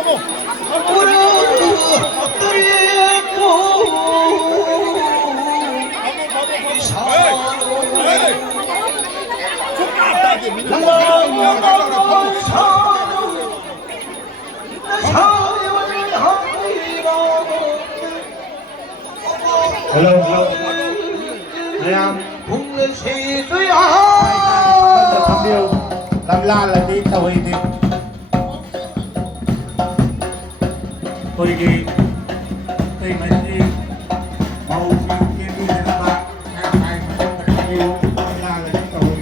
Hello, em thăm yêu làm la là đi tàu đi tôi đi tôi mới đi mau khi đi là bạn hai mà thăm yêu làm la là đi tàu đi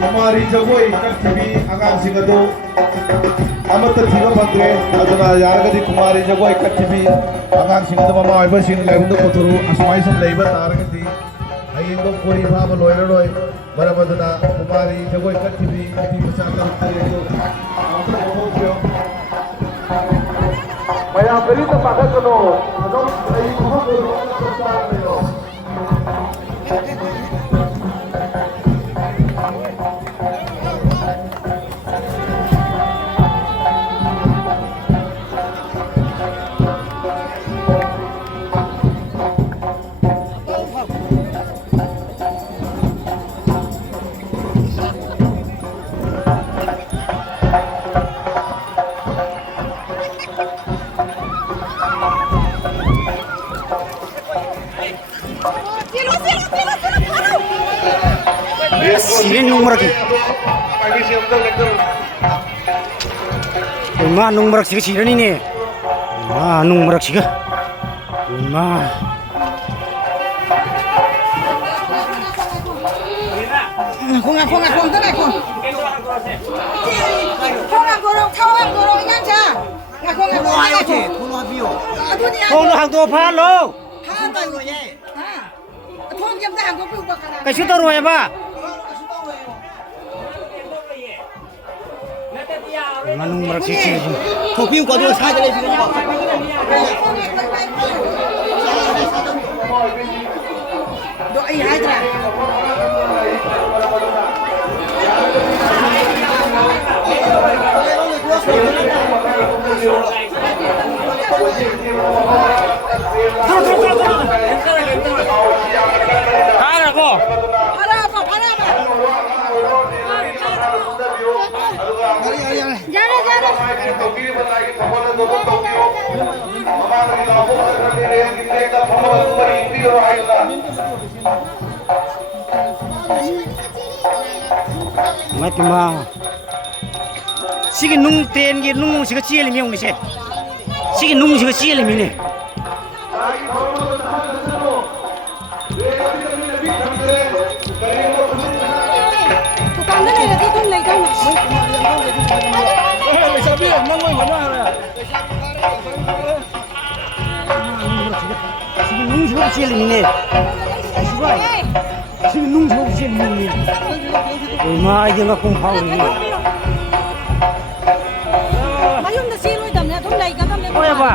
कुमारी जगोई कट्टिबी आगांसिंग अदु अमत थीबा फंद्रे अदुना यारगदि कुमारी जगोई कट्टिबी आगांसिंग अदु mama आइबसिंग लाइबुंद कोथुरु Asmai सम लाइबा तारगदि हयेंगो कोरी फाबा लोयररोय मरमदना कुमारी जगोई कट्टिबी कट्टि मचा तरुतरेदु अमत कोथुरु मया करित पाखकनो अदम आई कोथुरु कोथुरु Sini nomor lagi. Ma nomor lagi sih ni ni. Ma nomor lagi sih. Ma. Không ngạc thế này không. Không ngạc gorong ingat cha. Ngạc không ngạc gorong. Không lo hàng đồ phá lo. Ha tay rồi ye. Ha. Không kiếm ra hàng có phụ bậc nào. Cái số tao rồi ba. Ma nomor lagi sih. Kopi kau dulu saja lagi sini. Doi hai tra. Ada kok. Para apa? Mati ma. Sige nung ten gi nung sige chia li miong ni se. Sige nung sige chia li mi ni. Tukang cái này là cái con này không? Sige nung sige chia li mi ni. Sige nung sige chia li mi ni. Ma ai dia ngakung phau ni. Mayum na siloy dam na thum này cái dam này. Oi ba.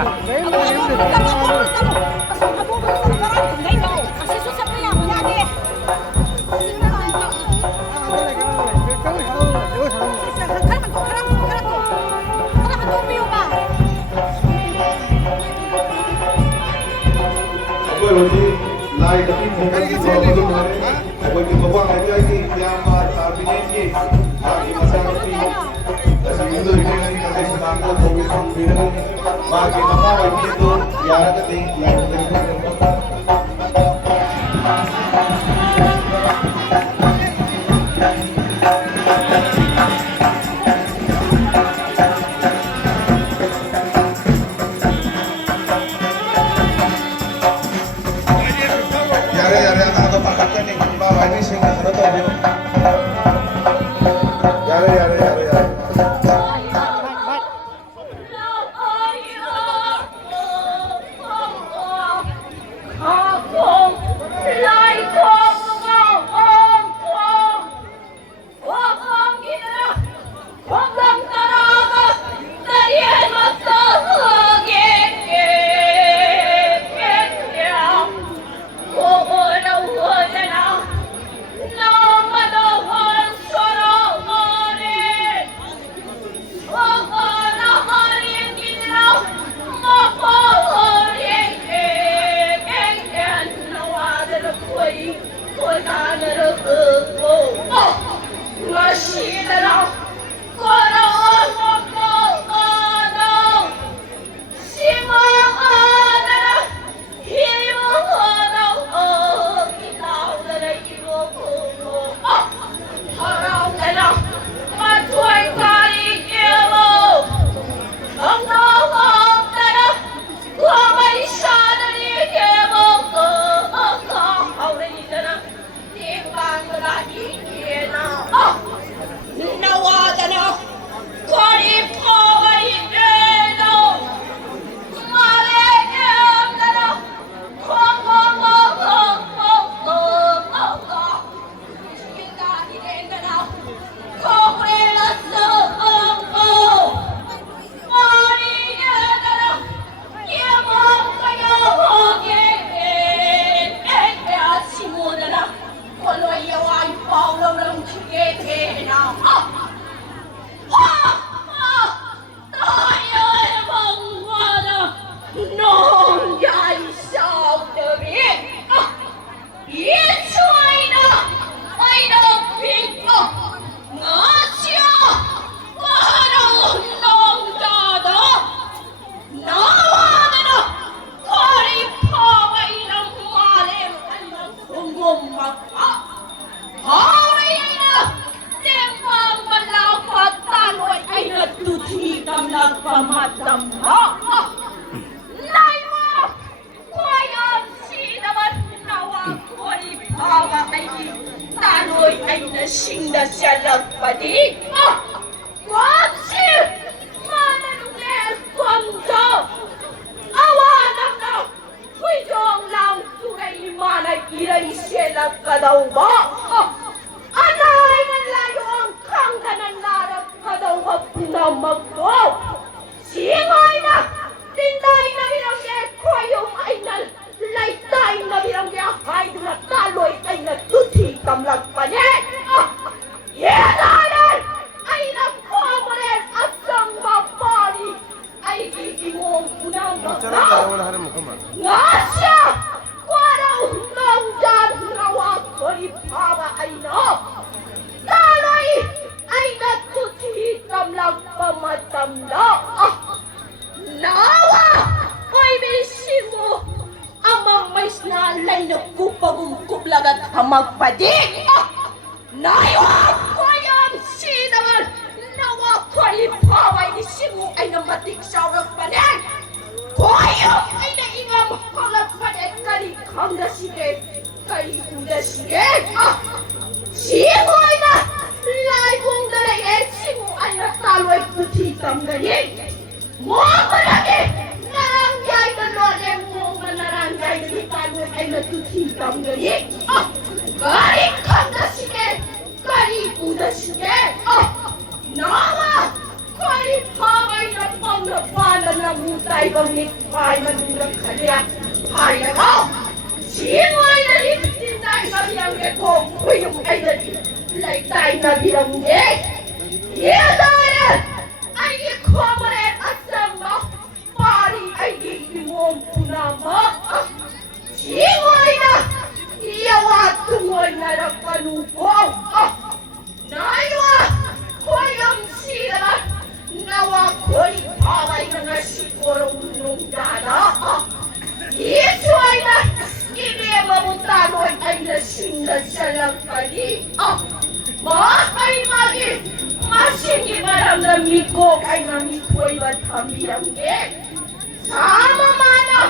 Aku lagi naik tapi mungkin kalau belum hari, aku di bawah aja ni yang kabinet ni, lagi masa nanti, kasih itu ini lagi nanti sedang tu kopi kopi ni, bagi nama ini tu yang nanti yang nanti. pamatamba. Layo! Kwayan sinaman nawa kori pawa ay taloy ay nasing na siya lagpadi. Kwamsi! Mananungel kwamdo! Awanang na! Huwag lang tunay manay iray siya lagkadaw ba? Anay ng layo ang kangganan larap kadaw ka pinamagdo! Singay na! Tinday na binangge ko yung ay na laytay na binangge ay na taloy ay natuti kamlag panin! Yedanan! Ay nagkomoren at sang mapani ay igingong unang magdaw! Nga siya! Waraw nang dyan nawag ko ni Papa ay no! Taloy ay natuti kamlag pamatamda! Nawa! Ay bisin mo! Amang may snalay na kupagungkuplag at hamagpadig! Naiwag ko yan! Sinaman! Nawa ko ni Paway ni Simu ay namatig sa ragpanig! Koyong ay naimam halagpanig kalikang na sige! Kalikang na sige! Simu ay na! Laibong dalayin! Simu ay natalo ay putitang galing! Mga lagi! Naranggay na lodeng mga naranggay na italo ay natutitang galing! Kalikang na sige! Kalikang na sige! Nawa! Kalipamay na panglabanan ng utay bangit ay manulang kanya! Ay ako! Sino ay nalitin na ibangyange ko? Kuyong ay nalitin na bilangge! Iyadayan! Ay ikomarin at sama! Pari ay gigimong punama! Sino ay na iyawat tungoy na nagpanupong! Naiwa! Koyang sila! Nawa ko'y paway na nga sigurong nung dana! Iso ay na hindi mamutanoy ay lasing na siya lang kani! Makay magi! Masingi maramdami ko ay namiko'y mathamiyangge! Sama mana!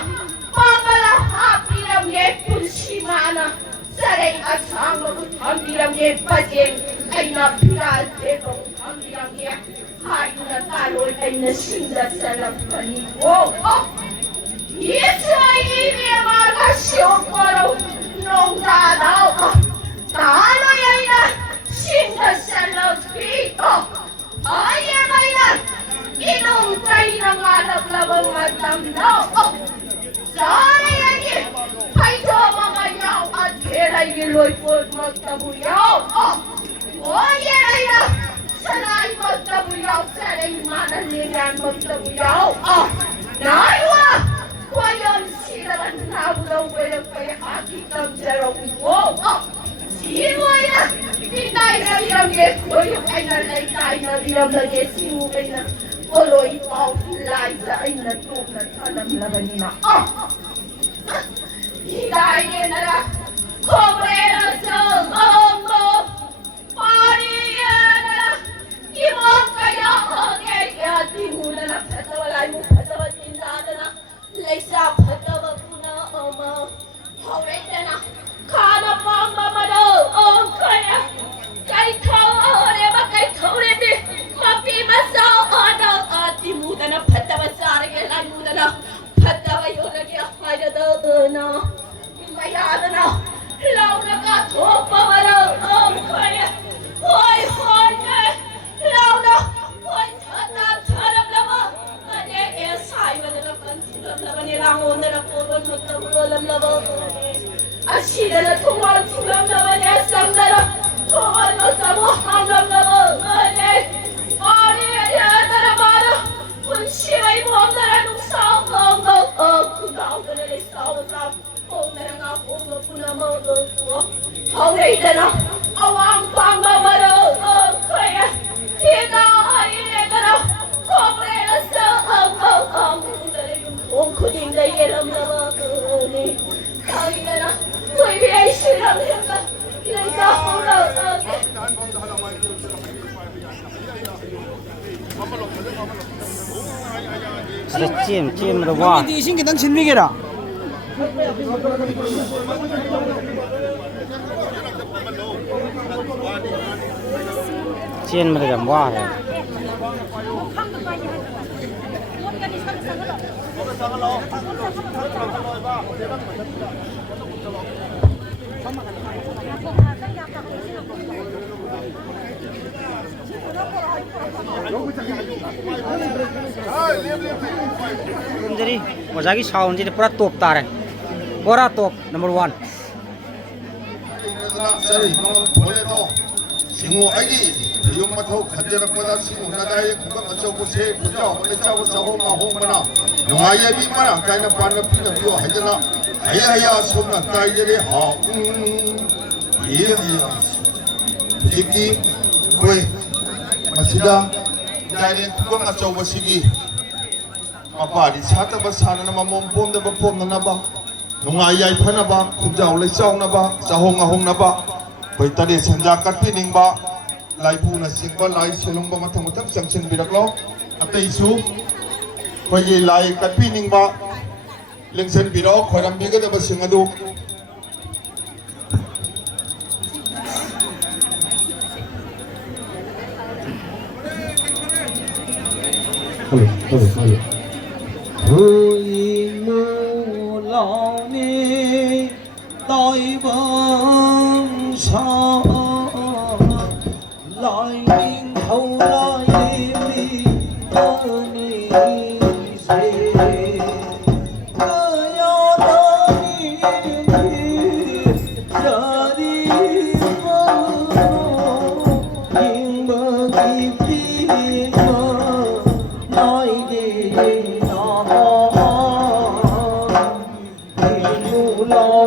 Papalahapi langge kung si mana! Saray asang maguthamiyangge pajeng ay napiralte kong hamiyangge! Ay nataloy ay nasinda sa lampanin ko! Ito ay inimarkasyon ko nung danaw! Taloy ay na sinda sa lampi! Ay na inungtay na nga naglabang matamdaw! Saray ay tumamayaw at kiray niloy po magtabuyaw! Oye ay na sanay magtabuyaw! Sanay manaligan magtabuyaw! Naiwa! Kwayon sila ang nabulaw walang kaya akitang darong mo! Sino ay na? Tinay na bilangge ko yung ay nalaytay na bilangge sino ay na oloy pao laysa ay natukat alam laban na higayin na na kobrera sa mambo pariyan na na imong kaya okay kaya di mo na nakatawalay mo katawa tindada na laysa katawa ko na ama hawit na na kana pang mamado ang kaya kay tawari ba kay tawari mapimasa ano ati mo na patawa sa akin lang mo na patawa yun lagi ay na mayada na law na ka topa maro ang kaya hoy hoy law na hoy tanam lama ane esay ba na pantilam lama nilangon na puro magtabulam lama asida na tumalang tulam lama esam na tumalang tamuhang lama ane yata na mara kunsiray mo ang naranong saong kunaw ka na lisaw sa kung narang ako mapunamaw hangay na na awang pangmamaro kaya kita ay na na kobre na sa ang kung kuning na iram na mga kaya na na may biyay silang hita nagkakong na 진짜 찜 와. 이 신기 난 진미게라. 찜으로 좀 와. jadi mozagi sound jadi pura top tare pura top number 1 싱우 아기 대용마토 간절함보다 싱우 나다의 국가 어쩌고 새 부자 어머니 짜고 자호마 호마나 용아예 비마나 가이나 반나 피나 비오 하잖아 아야야 손나 따이들이 예야 이기 왜 마시다 가이는 국가 어쩌고 시기 아빠리 사다바 사는 마몸 뽐다바 뽐나나바 용아예 파나바 군자 올레 싸우나바 자홍아 홍나바 bai tadi sanja kat pining ba lai pu na sing ba lai selong ba mathang mathang sanction birak lo ate isu bai lai kat pining ba lengsen biro khoram bi ga da ba sing adu lại mình thâu lại đi tơ ni dê cơ yo tơ ni giờ đi mơ nhưng mơ kịp đi mơ nói đi nó đi nụ lo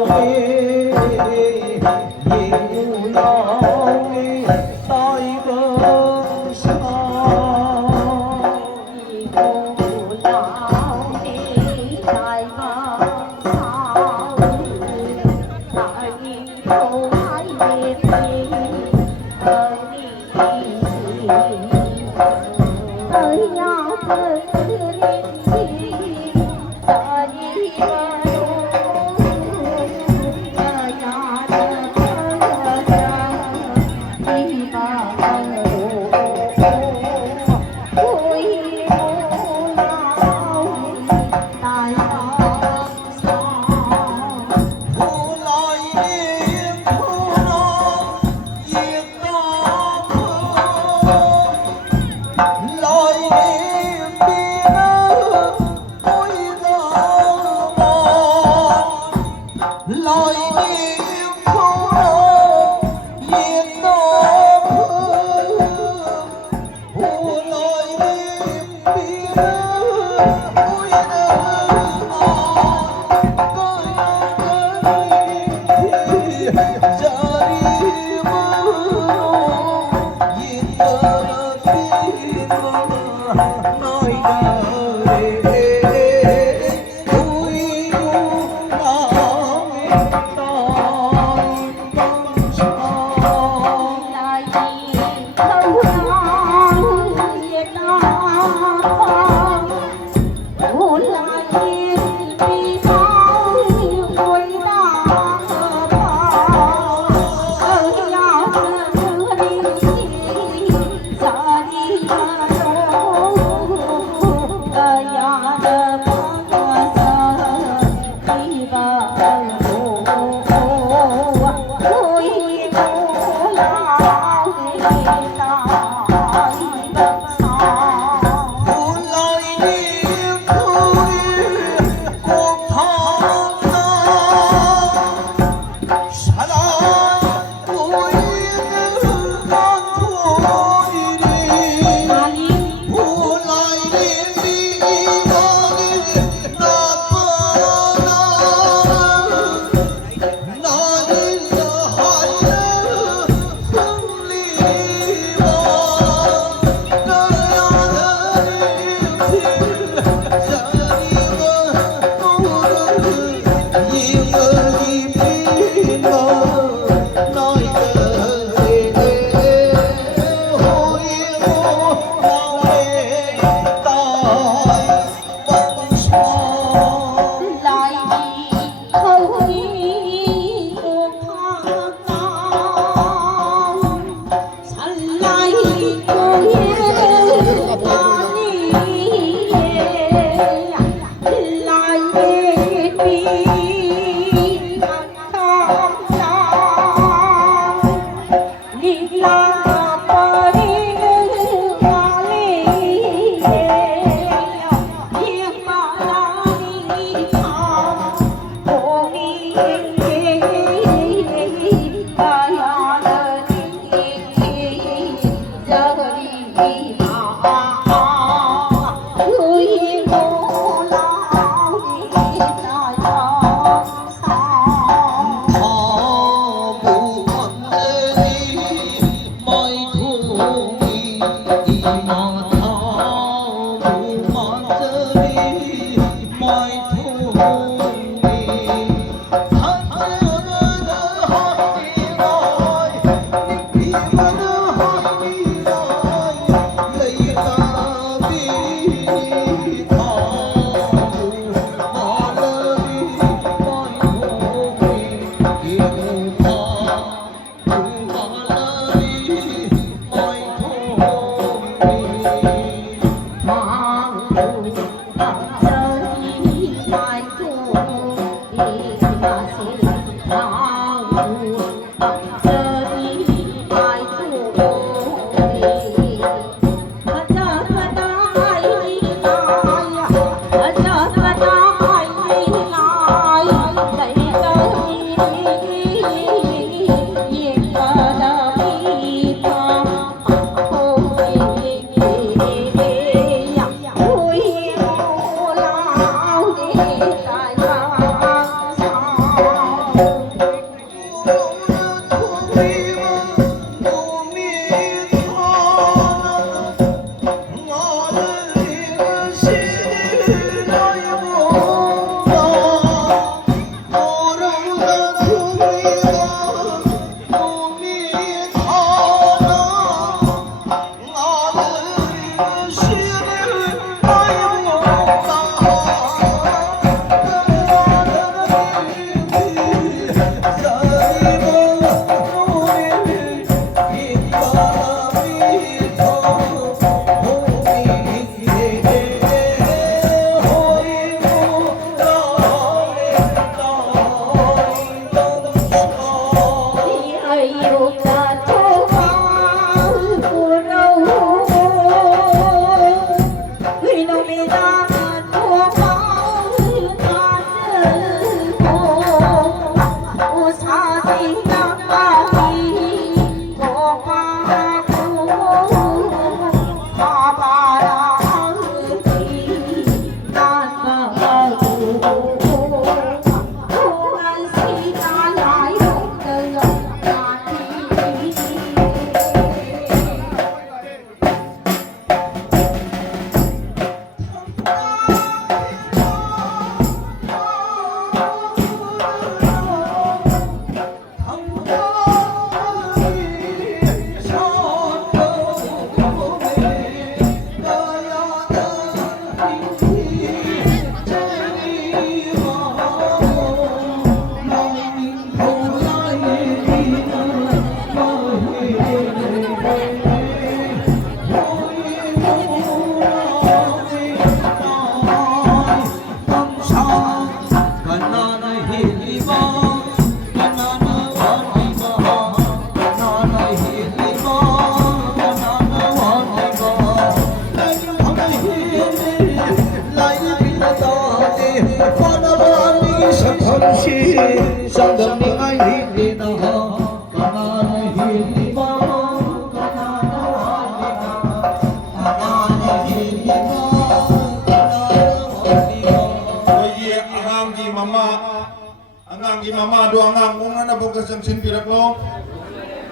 Angang mama do angang kung na nabukas ang sinpirak mo.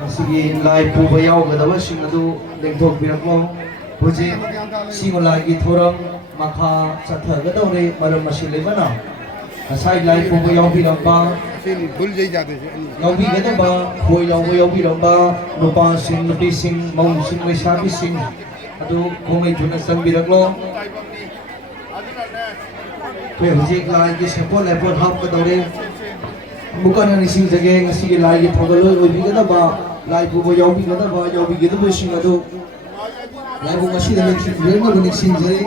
Sige, lai puba yaugadawa sing adu lengthokpirak mo. Huji singo lai thoram makha sathagadaure maram masi leibana. Asai lai puba yaubiramba yaubigadawa khoi yaubiramba nupa sing nuti sing maung sing leisabi sing adu khomai thuna sangbiraklo. Kaya huji lai ki sepol lepot hap kadaure bukan yang isi jageng isi lai ki thogalo oibigadawa lai puba yaubigadawa yaubigadawa sing adu ꯂꯥꯏꯕꯨꯡ ꯑꯁꯤꯗ ꯂꯦꯡꯅꯕ ꯅꯤꯡꯁꯤꯡꯖꯔꯤ